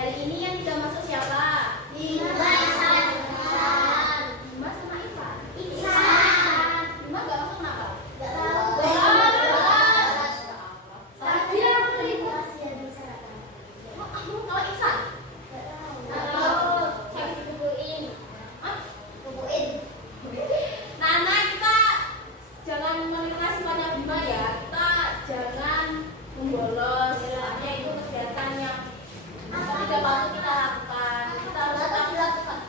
Hari ini yang tidak masuk siapa? Lima sama Ivan. Iksan. Lima gak masuk kenapa? Gak tahu. Tadi aku terima. Kalau Iksan? Gak tahu. Saya kubuin. Hah? Kubuin. Nana, kita jangan mengenal sifatnya Bima ya. Kita jangan membolos. Soalnya itu kegiatan yang tidak patut kita lakukan. Kita harus tetap dilakukan.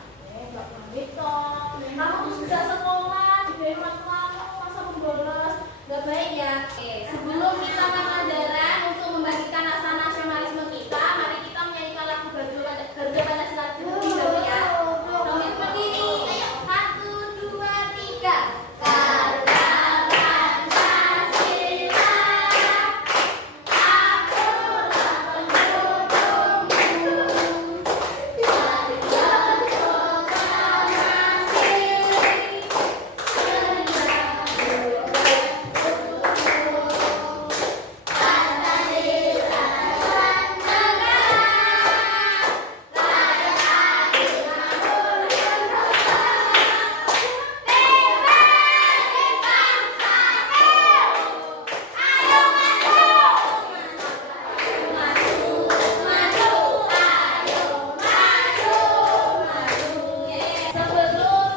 Nggak pamit dong. Kamu tuh sudah sekolah, dibiayain orang kamu, masa membolos? Nggak baik ya. Oke, sebelum kita ke pelajaran untuk membagikan rasa nasionalisme kita, mari kita menyanyikan lagu Garuda Pancasila terlebih dahulu ya. Sambil berdiri, ayo 1, 2, 3. Garuda Pancasila, akulah pendukungmu. Marilah proklamasi, Sebelum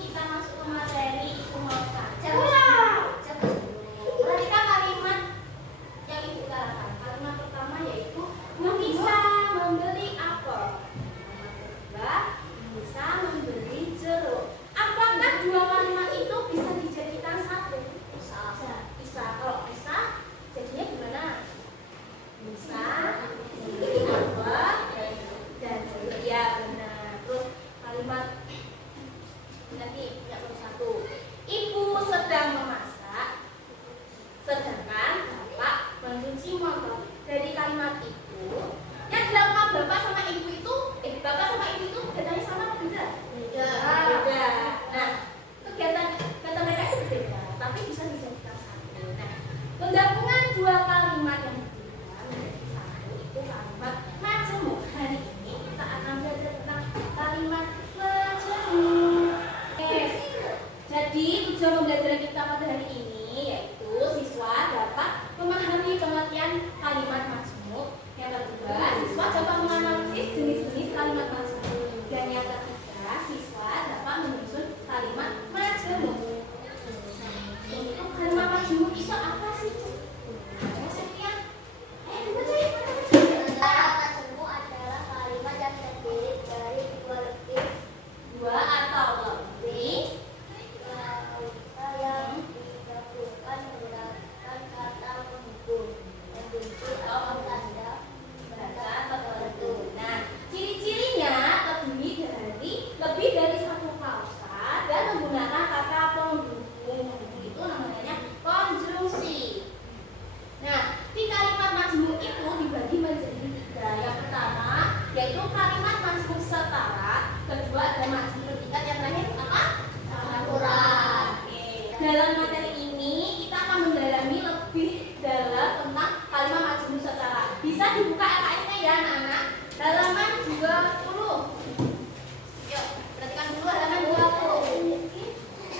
kita masuk ke materi, Ibu mau tanya. Perhatikan kalimat yang Ibu katakan. Kalimat pertama yaitu bisa membeli apel. Kalimat kedua, bisa membeli jeruk. Apakah dua kalimat itu bisa dijadikan satu? Bisa. Kalau bisa, jadinya gimana? Bisa membeli apel dan jeruk. Ya benar. Terus kalimat nanti yang satu. Ibu sedang memasak, sedangkan bapak mencuci motor. Dari kalimat itu, yang dilakukan bapak sama ibu itu, bapak sama ibu itu kegiatannya sama atau beda? Beda. Nah, kegiatan mereka itu berbeda, tapi bisa dijadikan satu. Nah, penggabungan dua kalimat yang berbeda menjadi satu itu kalimat majemuk. Hari ini kita akan belajar tentang kalimat majemuk. Jadi tujuan pembelajaran kita pada hari ini yaitu siswa dapat memahami pengertian kalimat majemuk. Yang kedua, siswa dapat menganalisis jenis-jenis kalimat majemuk. Dan yang ketiga, siswa dapat menyusun kalimat majemuk. Untuk kalimat majemuk itu apa sih? Maksudnya, Majemuk adalah kalimat yang terdiri dari dua atau lebih kata yang digabungkan menggunakan kata penghubung, penunjuk atau tanda baca tertentu. Nah, ciri-cirinya terdiri dari lebih dari satu klausa dan menggunakan kata penghubung. Penghubung itu namanya konjungsi. Nah, di kalimat majemuk itu dibagi menjadi tiga. Yang pertama yaitu kalimat majemuk setara, kedua ada majemuk bertingkat, yang terakhir apa? Campuran. Oke. Dalam materi ini kita akan mendalami lebih dalam tentang kalimat majemuk setara. Bisa dibuka LKS-nya ya anak-anak. Halaman 20. Yuk, perhatikan dulu halaman 20.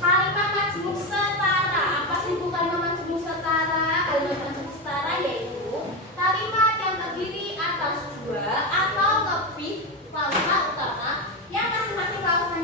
Kalimat majemuk setara. Apa sih itu kalimat majemuk setara? Kalimat majemuk setara yaitu kalimat yang terdiri atas dua atau lebih klausa utama yang masing-masing klausanya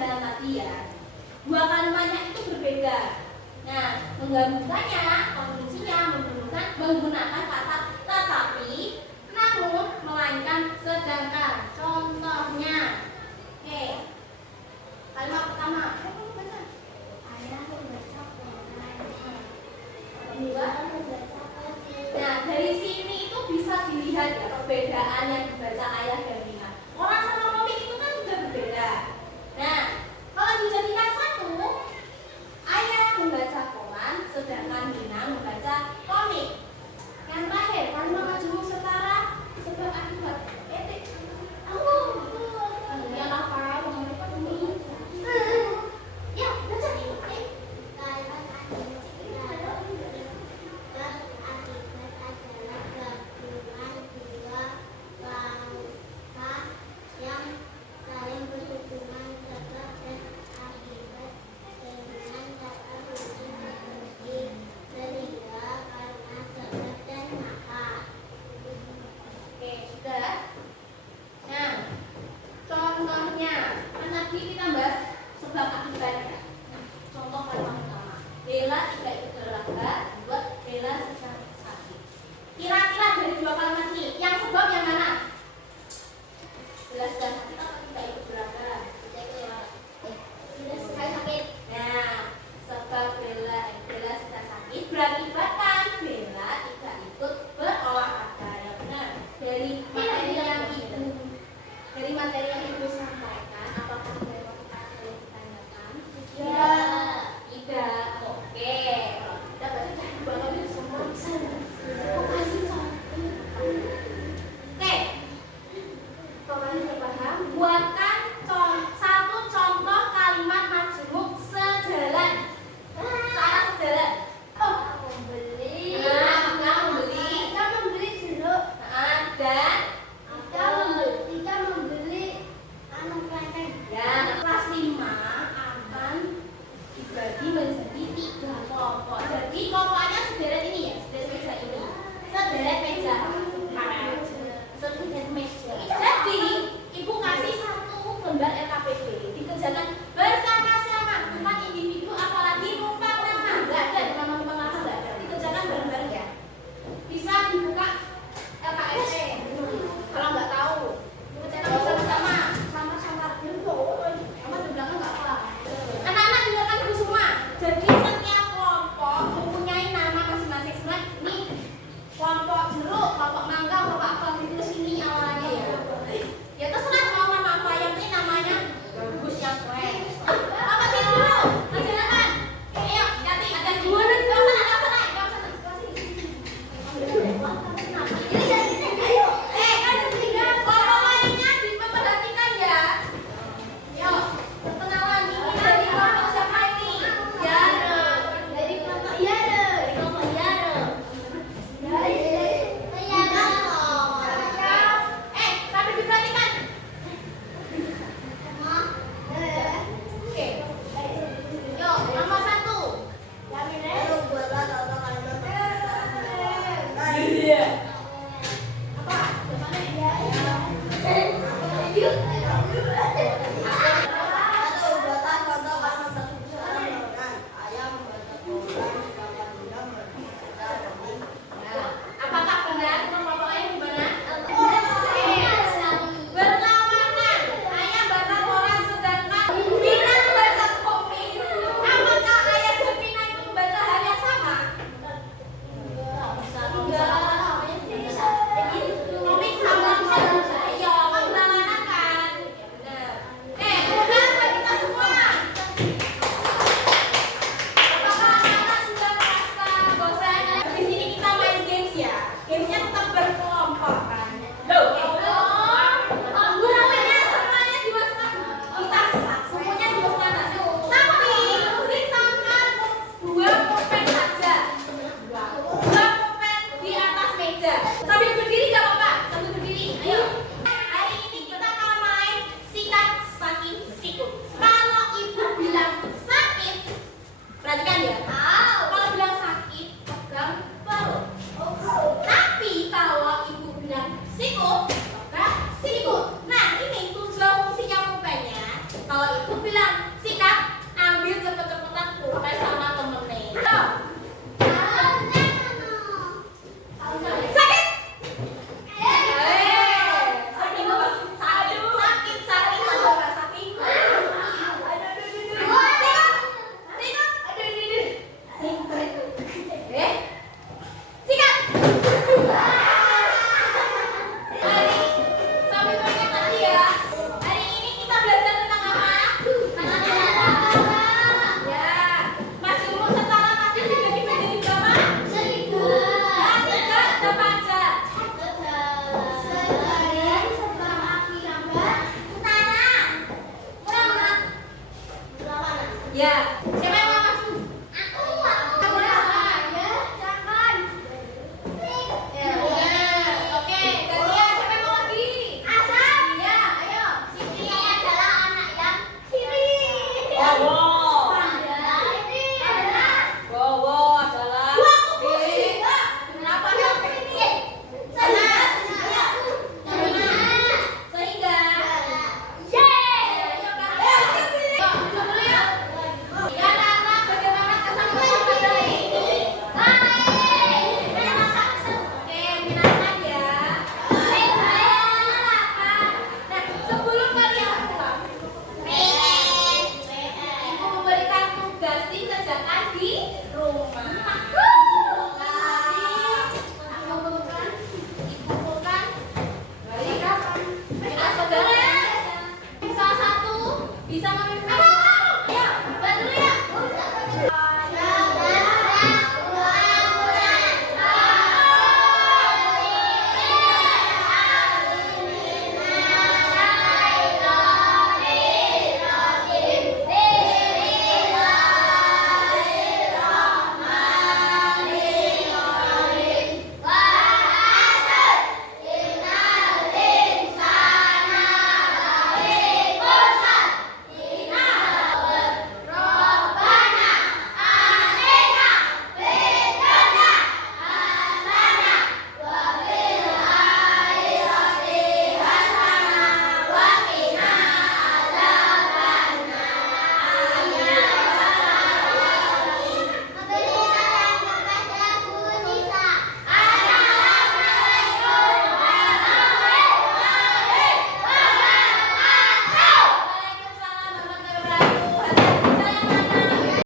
dalam arti ya. Dua kalimatnya itu berbeda. Nah, menggabungkannya, konstruksinya menggunakan kata tetapi, namun, melainkan, sedangkan. Contohnya, oke, kalimat pertama. Ayah membaca Quran. Kedua. Membaca Quran. Nah, dari sini itu bisa dilihat ya perbedaan yang dibaca ayah dan Lina. Orang